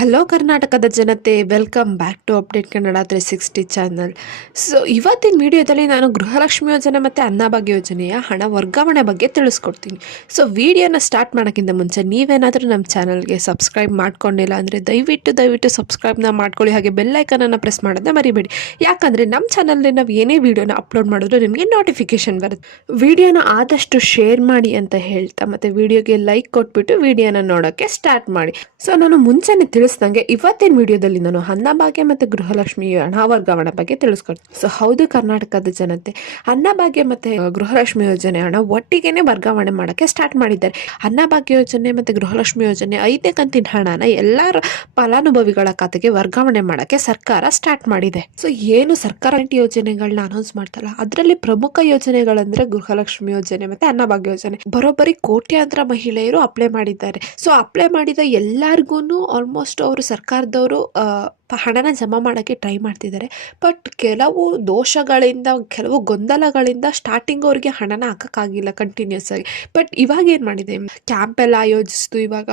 Hello ಕರ್ನಾಟಕದ ಜನತೆ. Welcome back to update Kannada three sixty channel so ಇವತ್ತಿನ ವಿಡಿಯೋದಲ್ಲಿ ನಾನು ಗೃಹಲಕ್ಷ್ಮಿ ಯೋಜನೆ ಮತ್ತು ಅನ್ನಭಾಗ್ಯ ಯೋಜನೆಯ ಹಣ ವರ್ಗಾವಣೆ ಬಗ್ಗೆ ತಿಳಿಸ್ಕೊಡ್ತೀನಿ. ಸೊ ವಿಡಿಯೋನ ಸ್ಟಾರ್ಟ್ ಮಾಡೋಕ್ಕಿಂತ ಮುಂಚೆ ನೀವೇನಾದರೂ ನಮ್ಮ ಚಾನಲ್ಗೆ ಸಬ್ಸ್ಕ್ರೈಬ್ ಮಾಡ್ಕೊಂಡಿಲ್ಲ ಅಂದರೆ ದಯವಿಟ್ಟು ದಯವಿಟ್ಟು ಸಬ್ಸ್ಕ್ರೈಬ್ನ ಮಾಡ್ಕೊಳ್ಳಿ. ಹಾಗೆ ಬೆಲ್ಲೈಕನನ್ನು ಪ್ರೆಸ್ ಮಾಡೋದನ್ನ ಮರಿಬೇಡಿ. ಯಾಕಂದರೆ ನಮ್ಮ ಚಾನಲ್ನಲ್ಲಿ ನಾವು ಏನೇ ವಿಡಿಯೋನ ಅಪ್ಲೋಡ್ ಮಾಡಿದ್ರು ನಿಮಗೆ ನೋಟಿಫಿಕೇಶನ್ ಬರುತ್ತೆ. ವಿಡಿಯೋನ ಆದಷ್ಟು ಶೇರ್ ಮಾಡಿ ಅಂತ ಹೇಳ್ತಾ ಮತ್ತು ವಿಡಿಯೋಗೆ ಲೈಕ್ ಕೊಟ್ಬಿಟ್ಟು ವಿಡಿಯೋನ ನೋಡೋಕ್ಕೆ ಸ್ಟಾರ್ಟ್ ಮಾಡಿ. ಸೊ ನಾನು ಮುಂಚೆನೆ ತಿಳಿಸ್ದಂಗೆ ಇವತ್ತಿನ ವಿಡಿಯೋದಲ್ಲಿ ನಾನು ಅನ್ನಭಾಗ್ಯ ಮತ್ತು ಗೃಹಲಕ್ಷ್ಮಿ ಹಣ ವರ್ಗಾವಣೆ ಬಗ್ಗೆ ತಿಳಿಸ್ಕೊಡ್ತೀನಿ. ಸೊ ಹೌದು ಕರ್ನಾಟಕದ ಜನತೆ, ಅನ್ನಭಾಗ್ಯ ಮತ್ತು ಗೃಹಲಕ್ಷ್ಮಿ ಯೋಜನೆ ಹಣ ಒಟ್ಟಿಗೆನೆ ವರ್ಗಾವಣೆ ಮಾಡೋಕ್ಕೆ ಸ್ಟಾರ್ಟ್ ಮಾಡಿದ್ದಾರೆ. ಅನ್ನಭಾಗ್ಯ ಯೋಜನೆ ಮತ್ತು ಗೃಹಲಕ್ಷ್ಮಿ ಯೋಜನೆ ಐದನೇ ಕಂತಿನ ಹಣನ ಎಲ್ಲರ ಫಲಾನುಭವಿಗಳ ಖಾತೆಗೆ ವರ್ಗಾವಣೆ ಮಾಡೋಕ್ಕೆ ಸರ್ಕಾರ ಸ್ಟಾರ್ಟ್ ಮಾಡಿದೆ. ಸೊ ಏನು ಸರ್ಕಾರ ಯೋಜನೆಗಳನ್ನ ಅನೌನ್ಸ್ ಮಾಡ್ತಾರಲ್ಲ ಅದರಲ್ಲಿ ಪ್ರಮುಖ ಯೋಜನೆಗಳಂದ್ರೆ ಗೃಹಲಕ್ಷ್ಮಿ ಯೋಜನೆ ಮತ್ತೆ ಅನ್ನಭಾಗ್ಯ ಯೋಜನೆ. ಬರೋಬ್ಬರಿ ಕೋಟ್ಯಾಂತರ ಮಹಿಳೆಯರು ಅಪ್ಲೈ ಮಾಡಿದ್ದಾರೆ. ಸೊ ಅಪ್ಲೈ ಮಾಡಿದ ಎಲ್ಲರಿಗೂ ಆಲ್ಮೋಸ್ಟ್ ಅವರು ಸರ್ಕಾರದವರು ಹಣನ ಜಮಾ ಮಾಡೋಕ್ಕೆ ಟ್ರೈ ಮಾಡ್ತಿದ್ದಾರೆ. ಬಟ್ ಕೆಲವು ದೋಷಗಳಿಂದ, ಕೆಲವು ಗೊಂದಲಗಳಿಂದ ಸ್ಟಾರ್ಟಿಂಗ್ ಅವ್ರಿಗೆ ಹಣನ ಹಾಕೋಕ್ಕಾಗಿಲ್ಲ ಕಂಟಿನ್ಯೂಸ್ ಆಗಿ. ಬಟ್ ಇವಾಗ ಏನು ಮಾಡಿದೆ? ಕ್ಯಾಂಪ್ ಎಲ್ಲ ಆಯೋಜಿಸ್ತು. ಇವಾಗ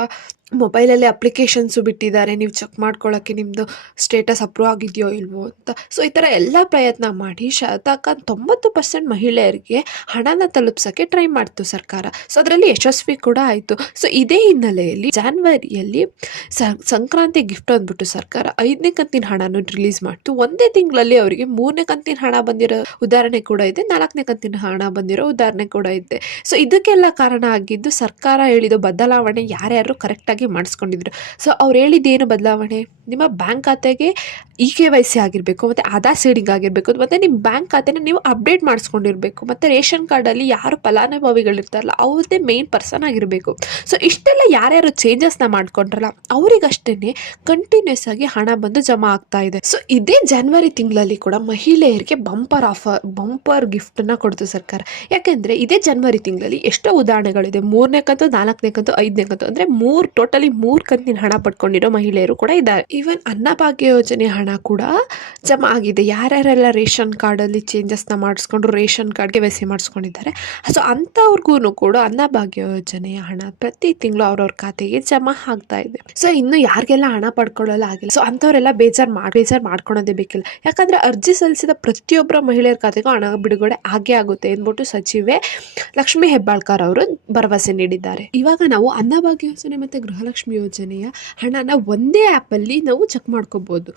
ಮೊಬೈಲಲ್ಲೇ ಅಪ್ಲಿಕೇಶನ್ಸು ಬಿಟ್ಟಿದ್ದಾರೆ. ನೀವು ಚೆಕ್ ಮಾಡ್ಕೊಳ್ಳೋಕ್ಕೆ ನಿಮ್ಮದು ಸ್ಟೇಟಸ್ ಅಪ್ರೂವ್ ಆಗಿದೆಯೋ ಇಲ್ವೋ ಅಂತ. ಸೊ ಈ ಥರ ಎಲ್ಲ ಪ್ರಯತ್ನ ಮಾಡಿ ಶತಕ ತೊಂಬತ್ತು ಪರ್ಸೆಂಟ್ ಮಹಿಳೆಯರಿಗೆ ಹಣನ ತಲುಪ್ಸೋಕ್ಕೆ ಟ್ರೈ ಮಾಡ್ತು ಸರ್ಕಾರ. ಸೊ ಅದರಲ್ಲಿ ಯಶಸ್ವಿ ಕೂಡ ಆಯಿತು. ಸೊ ಇದೇ ಹಿನ್ನೆಲೆಯಲ್ಲಿ ಜಾನ್ವರಿಯಲ್ಲಿ ಸಂಕ್ರಾಂತಿ ಗಿಫ್ಟ್ ಅಂದ್ಬಿಟ್ಟು ಸರ್ಕಾರ ಐದನೇ ಕಂತಿನ ಹಣನೂ ರಿಲೀಸ್ ಮಾಡ್ತು. ಒಂದೇ ತಿಂಗಳಲ್ಲಿ ಅವರಿಗೆ ಮೂರನೇ ಕಂತಿನ ಹಣ ಬಂದಿರೋ ಉದಾಹರಣೆ ಕೂಡ ಇದೆ, ನಾಲ್ಕನೇ ಕಂತಿನ ಹಣ ಬಂದಿರೋ ಉದಾಹರಣೆ ಕೂಡ ಇದೆ. ಸೊ ಇದಕ್ಕೆಲ್ಲ ಕಾರಣ ಆಗಿದ್ದು ಸರ್ಕಾರ ಹೇಳಿದ ಬದಲಾವಣೆ ಯಾರ್ಯಾರು ಕರೆಕ್ಟಾಗಿ ಮಾಡಿಸ್ಕೊಂಡಿದ್ರು. ಸೊ ಅವ್ರು ಹೇಳಿದ್ದೇನು ಬದಲಾವಣೆ? ನಿಮ್ಮ ಬ್ಯಾಂಕ್ ಖಾತೆಗೆ ಇ ಕೆ ವೈ ಸಿ ಆಗಿರಬೇಕು, ಮತ್ತು ಆಧಾರ್ ಸೀಡಿಂಗ್ ಆಗಿರಬೇಕು, ಮತ್ತು ನಿಮ್ಮ ಬ್ಯಾಂಕ್ ಖಾತೆನ ನೀವು ಅಪ್ಡೇಟ್ ಮಾಡಿಸ್ಕೊಂಡಿರ್ಬೇಕು, ಮತ್ತು ರೇಷನ್ ಕಾರ್ಡಲ್ಲಿ ಯಾರು ಫಲಾನುಭವಿಗಳಿರ್ತಾರಲ್ಲ, ಅವ್ರದ್ದೇ ಮೇನ್ ಪರ್ಸನ್ ಆಗಿರಬೇಕು. ಸೊ ಇಷ್ಟೆಲ್ಲ ಯಾರ್ಯಾರು ಚೇಂಜಸ್ನ ಮಾಡ್ಕೊಂಡ್ರಲ್ಲ ಅವರಿಗಷ್ಟೇ ಕಂಟಿನ್ಯೂಸ್ ಆಗಿ ಹಣ ಬಂದು ಜಮಾ ಆಗ್ತಾ ಇದೆ. ಸೊ ಇದೇ ಜನವರಿ ತಿಂಗಳಲ್ಲಿ ಕೂಡ ಮಹಿಳೆಯರಿಗೆ ಬಂಪರ್ ಆಫರ್ ಬಂಪರ್ ಗಿಫ್ಟ್ನ ಕೊಡ್ತು ಸರ್ಕಾರ. ಯಾಕೆಂದ್ರೆ ಇದೇ ಜನವರಿ ತಿಂಗಳಲ್ಲಿ ಎಷ್ಟೋ ಉದಾಹರಣೆಗಳಿದೆ. ಮೂರನೇ ಕಂತು, ನಾಲ್ಕನೇ ಕಂತು, ಐದನೇ ಕಂತು. ಅಂದ್ರೆ ಮೂರ್ ಟೋಟಲಿ ಮೂರ್ ಕಂತಿನ ಹಣ ಪಡ್ಕೊಂಡಿರೋ ಮಹಿಳೆಯರು ಕೂಡ ಇದ್ದಾರೆ. ಈವನ್ ಅನ್ನಭಾಗ್ಯ ಯೋಜನೆ ಹಣ ಕೂಡ ಜಮಾ ಆಗಿದೆ. ಯಾರ್ಯಾರೆಲ್ಲ ರೇಷನ್ ಕಾರ್ಡ್ ಅಲ್ಲಿ ಚೇಂಜಸ್ನ ಮಾಡಿಸ್ಕೊಂಡು ರೇಷನ್ ಕಾರ್ಡ್ಗೆ ವ್ಯಸೆ ಮಾಡಿಸ್ಕೊಂಡಿದ್ದಾರೆ. ಸೊ ಅಂಥವ್ರಿಗೂ ಕೂಡ ಅನ್ನಭಾಗ್ಯ ಯೋಜನೆಯ ಹಣ ಪ್ರತಿ ತಿಂಗಳು ಅವ್ರವ್ರ ಖಾತೆಗೆ ಜಮಾ ಆಗ್ತಾ ಇದೆ. ಸೊ ಇನ್ನು ಯಾರಿಗೆಲ್ಲ ಹಣ ಪಡ್ಕೊಳ್ಳಲ್ಲ ಆಗಿಲ್ಲ. ಸೊ ಅಂಥವರೆಲ್ಲ ಬೇಜಾರು ಮಾಡಿ ಬೇಜಾರು ಮಾಡ್ಕೊಳೋದೇ ಬೇಕಿಲ್ಲ. ಯಾಕಂದರೆ ಅರ್ಜಿ ಸಲ್ಲಿಸಿದ ಪ್ರತಿಯೊಬ್ಬರ ಮಹಿಳೆಯರ ಖಾತೆಗೂ ಹಣ ಬಿಡುಗಡೆ ಆಗೇ ಆಗುತ್ತೆ ಅಂದ್ಬಿಟ್ಟು ಸಚಿವೆ ಲಕ್ಷ್ಮೀ ಹೆಬ್ಬಾಳ್ಕರ್ ಅವರು ಭರವಸೆ ನೀಡಿದ್ದಾರೆ. ಇವಾಗ ನಾವು ಅನ್ನಭಾಗ್ಯ ಯೋಜನೆ ಮತ್ತು ಗೃಹಲಕ್ಷ್ಮಿ ಯೋಜನೆಯ ಹಣನ ಒಂದೇ ಆ್ಯಪಲ್ಲಿ ನಾವು ಚೆಕ್ ಮಾಡ್ಕೋಬೋದು.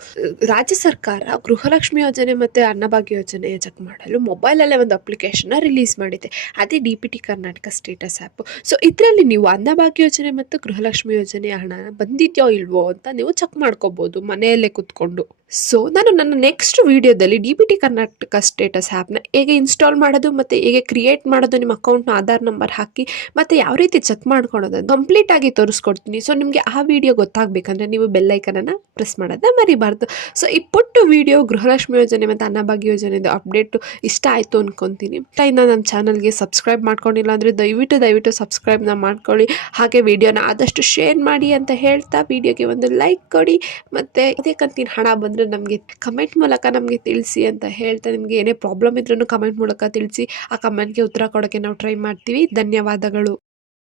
ರಾಜ್ಯ ಸರ್ಕಾರ ಗೃಹಲಕ್ಷ್ಮಿ ಯೋಜನೆ ಮತ್ತು ಅನ್ನಭಾಗ್ಯ ಯೋಜನೆಯ ಚೆಕ್ ಮಾಡಲು ಮೊಬೈಲಲ್ಲೇ ಒಂದು ಅಪ್ಲಿಕೇಶನ್ನ ರಿಲೀಸ್ ಮಾಡಿದೆ. ಅದೇ D B T Karnataka status app so ಇದರಲ್ಲಿ ನೀವು ಅನ್ನಭಾಗ್ಯ ಯೋಜನೆ ಮತ್ತು ಗೃಹಲಕ್ಷ್ಮಿ ಯೋಜನೆಯ ಹಣ ಬಂದಿದೆಯೋ ಇಲ್ವೋ ಅಂತ ನೀವು ಚೆಕ್ ಮಾಡ್ಕೋಬೋದು. ಮನೆಯಲ್ಲೇ ಕುತ್ಕೊಂಡು. ಸೊ ನಾನು ನನ್ನ ನೆಕ್ಸ್ಟ್ ವಿಡಿಯೋದಲ್ಲಿ D B T Karnataka status ಆ್ಯಪ್ನ ಹೇಗೆ ಇನ್ಸ್ಟಾಲ್ ಮಾಡೋದು ಮತ್ತು ಹೇಗೆ ಕ್ರಿಯೇಟ್ ಮಾಡೋದು ನಿಮ್ಮ ಅಕೌಂಟ್ನ ಆಧಾರ್ ನಂಬರ್ ಹಾಕಿ ಮತ್ತು ಯಾವ ರೀತಿ ಚೆಕ್ ಮಾಡ್ಕೊಳೋದು ಕಂಪ್ಲೀಟ್ ಆಗಿ ತೋರಿಸ್ಕೊಡ್ತೀನಿ. ಸೊ ನಿಮಗೆ ಆ ವಿಡಿಯೋ ಗೊತ್ತಾಗಬೇಕಂದ್ರೆ ನೀವು ಬೆಲ್ಲೈಕನನ್ನು ಪ್ರೆಸ್ ಮಾಡೋದನ್ನ ಮರಿಬಾರ್ದು. ಸೊ ಈ ಪುಟ್ಟು ವಿಡಿಯೋ ಗೃಹಲಕ್ಷ್ಮಿ ಯೋಜನೆ ಮತ್ತು ಅನ್ನಭಾಗ್ಯ ಯೋಜನೆದು ಅಪ್ಡೇಟು ಇಷ್ಟ ಆಯಿತು ಅಂದ್ಕೊತೀನಿ ಇನ್ನು ನಮ್ಮ ಚಾನಲ್ಗೆ ಸಬ್ಸ್ಕ್ರೈಬ್ ಮಾಡ್ಕೊಂಡಿಲ್ಲ ಅಂದರೆ ದಯವಿಟ್ಟು ದಯವಿಟ್ಟು ಸಬ್ಸ್ಕ್ರೈಬ್ನ ಮಾಡ್ಕೊಳ್ಳಿ. ಹಾಗೆ ವಿಡಿಯೋನ ಆದಷ್ಟು ಶೇರ್ ಮಾಡಿ ಅಂತ ಹೇಳ್ತಾ ವಿಡಿಯೋಗೆ ಒಂದು ಲೈಕ್ ಕೊಡಿ. ಮತ್ತು ಇದೇ ಕಂತಿನ ಹಣ ಬಂದರೆ ನಮಗೆ ಕಮೆಂಟ್ ಮೂಲಕ ನಮಗೆ ತಿಳಿಸಿ ಅಂತ ಹೇಳ್ತಾ ನಿಮಗೆ ಏನೇ ಪ್ರಾಬ್ಲಮ್ ಇದ್ರೂ ಕಮೆಂಟ್ ಮೂಲಕ ತಿಳಿಸಿ ಆ ಕಮೆಂಟ್ಗೆ ಉತ್ತರ ಕೊಡೋಕ್ಕೆ ನಾವು ಟ್ರೈ ಮಾಡ್ತೀವಿ. ಧನ್ಯವಾದಗಳು.